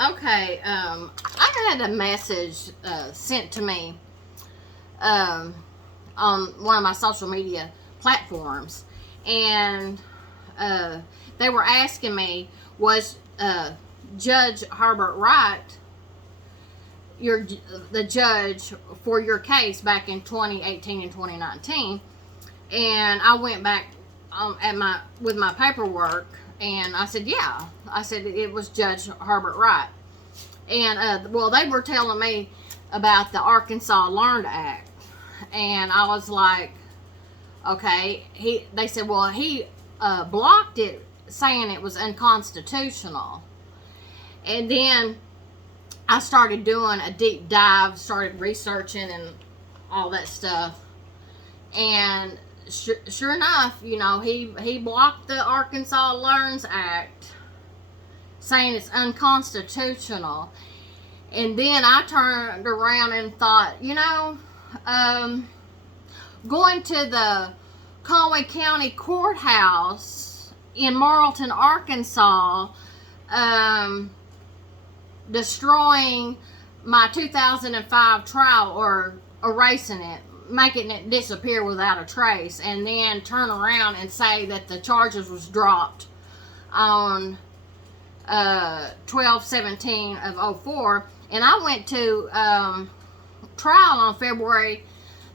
Okay, I had a message sent to me um, on one of my social media platforms, and they were asking me, was Judge Herbert Wright the judge for your case back in 2018 and 2019? And I went back with my paperwork, and I said, yeah. I said it was Judge Herbert Wright. And well, they were telling me about the Arkansas Learned Act, and I was like, okay. They said, well, he blocked it, saying it was unconstitutional. And then I started doing a deep dive, started researching and all that stuff, and sure enough, he blocked the Arkansas Learns Act, saying it's unconstitutional. And then I turned around and thought, going to the Conway County Courthouse in Marlton, Arkansas, destroying my 2005 trial, or erasing it, making it disappear without a trace, and then turn around and say that the charges was dropped on 12/17 of 04, and I went to trial on February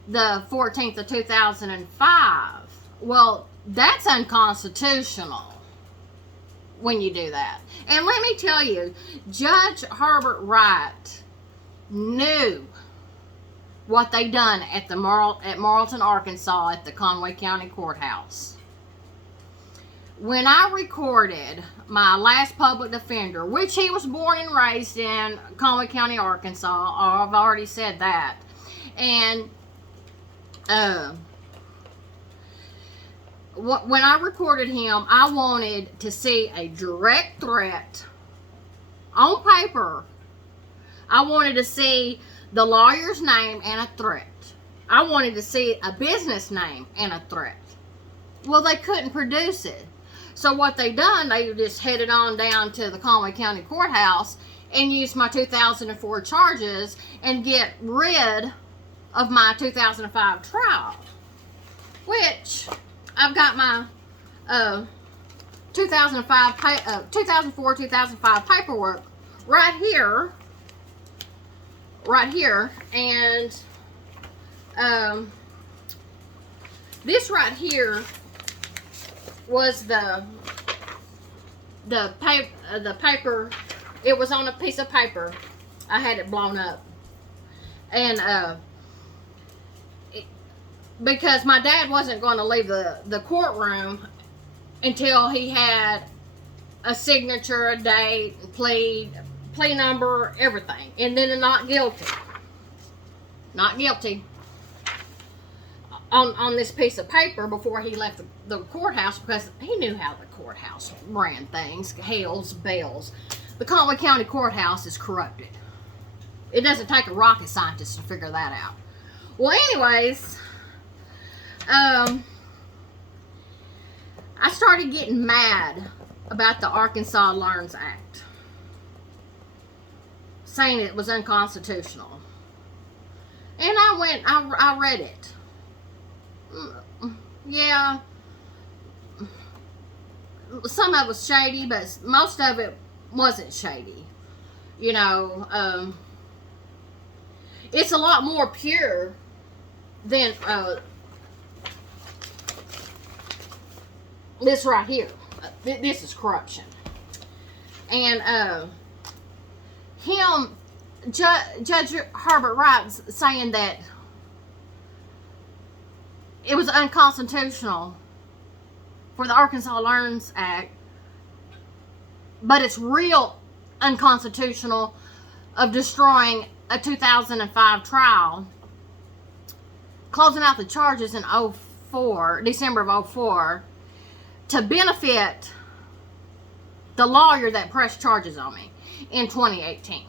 the 14th of 2005. Well, that's unconstitutional when you do that. And let me tell you, Judge Herbert Wright knew what they done at Marlton, Arkansas, at the Conway County Courthouse. When I recorded my last public defender, which he was born and raised in Conway County, Arkansas, I've already said that, and when I recorded him, I wanted to see a direct threat on paper. I wanted to see the lawyer's name and a threat. I wanted to see a business name and a threat. Well, they couldn't produce it. So what they done, they just headed on down to the Conway County Courthouse and used my 2004 charges and get rid of my 2005 trial, which I've got my 2004-2005 paperwork right here, and this right here was the paper. It was on a piece of paper. I had it blown up, and because my dad wasn't going to leave the courtroom until he had a signature, a date, plea number, everything, and then a not guilty on this piece of paper before he left the courthouse, because he knew how the courthouse ran things. Hells bells. The Conway County Courthouse is corrupted. It doesn't take a rocket scientist to figure that out. Well, anyways, I started getting mad about the Arkansas Learns Act, saying it was unconstitutional. And I read it. Yeah, some of it was shady, but most of it wasn't shady. It's a lot more pure than this right here. This is corruption. And Judge Herbert Wright saying that it was unconstitutional for the Arkansas Learns Act, but it's real unconstitutional of destroying a 2005 trial, closing out the charges in December of 04, to benefit the lawyer that pressed charges on me in 2018.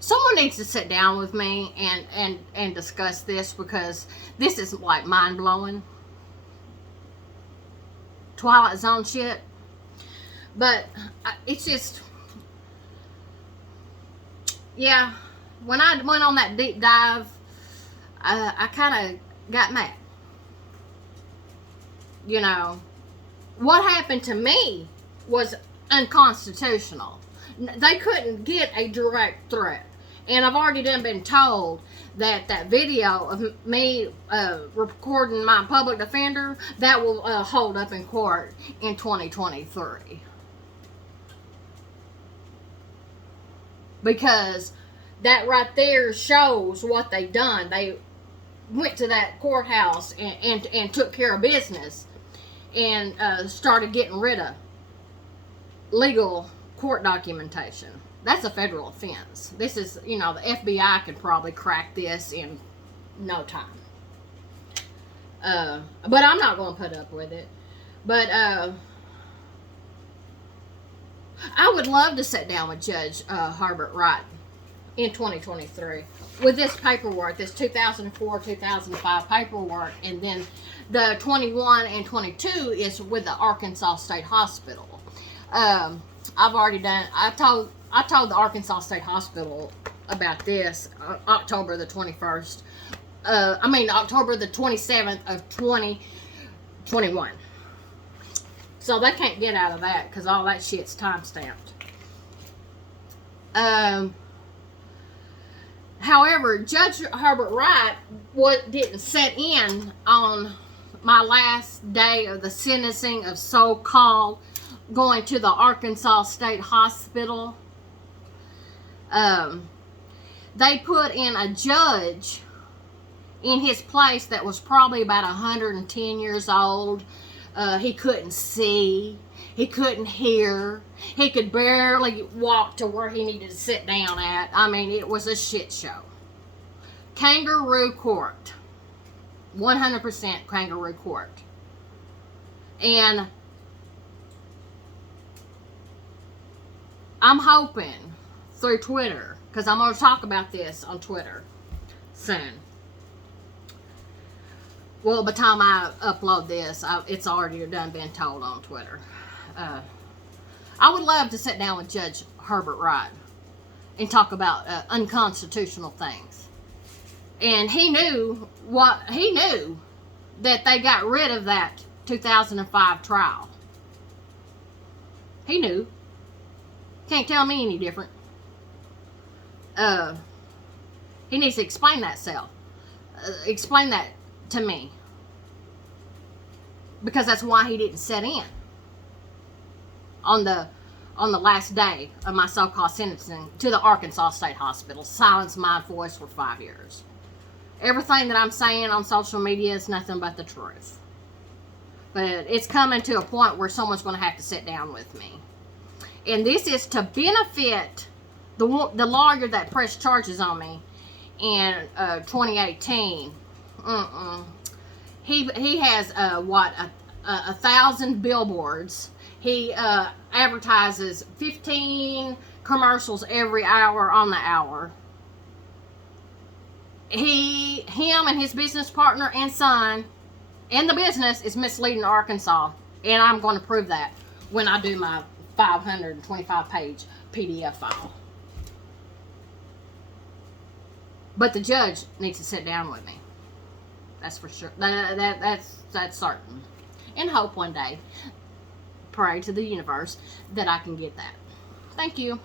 Someone needs to sit down with me and discuss this, because this is like mind-blowing. Twilight Zone shit. But it's just, yeah, when I went on that deep dive, I kind of got mad. You know, what happened to me was unconstitutional. They couldn't get a direct threat. And I've already been told that that video of me recording my public defender, that will hold up in court in 2023. Because that right there shows what they done. They went to that courthouse and took care of business and started getting rid of legal court documentation. That's a federal offense. This is, you know, the FBI could probably crack this in no time. But I'm not going to put up with it. But I would love to sit down with Judge Herbert Wright in 2023 with this paperwork, this 2004-2005 paperwork, and then the 21 and 22 is with the Arkansas State Hospital. I've already done. I told the Arkansas State Hospital about this October the 21st. October the 27th of 2021. So they can't get out of that because all that shit's time stamped. However, Judge Herbert Wright didn't sit in on my last day of the sentencing of so-called going to the Arkansas State Hospital. They put in a judge in his place that was probably about 110 years old. He couldn't see. He couldn't hear. He could barely walk to where he needed to sit down at. I mean, it was a shit show. Kangaroo court. 100% kangaroo court. And I'm hoping through Twitter, because I'm going to talk about this on Twitter soon. Well, by the time I upload this, it's already been told on Twitter. I would love to sit down with Judge Herbert Wright and talk about unconstitutional things. And he knew that they got rid of that 2005 trial. He knew. Can't tell me any different. He needs to explain that explain that to me, because that's why he didn't sit in on the last day of my so-called sentencing to the Arkansas State Hospital. Silence my voice for 5 years. Everything that I'm saying on social media is nothing but the truth. But it's coming to a point where someone's going to have to sit down with me. And this is to benefit the lawyer that pressed charges on me in 2018. He has 1,000 billboards. He advertises 15 commercials every hour on the hour. Him and his business partner and son and the business is misleading Arkansas, and I'm going to prove that when I do my 525-page PDF file. But the judge needs to sit down with me. That's for sure. That's certain. And hope one day, pray to the universe that I can get that. Thank you.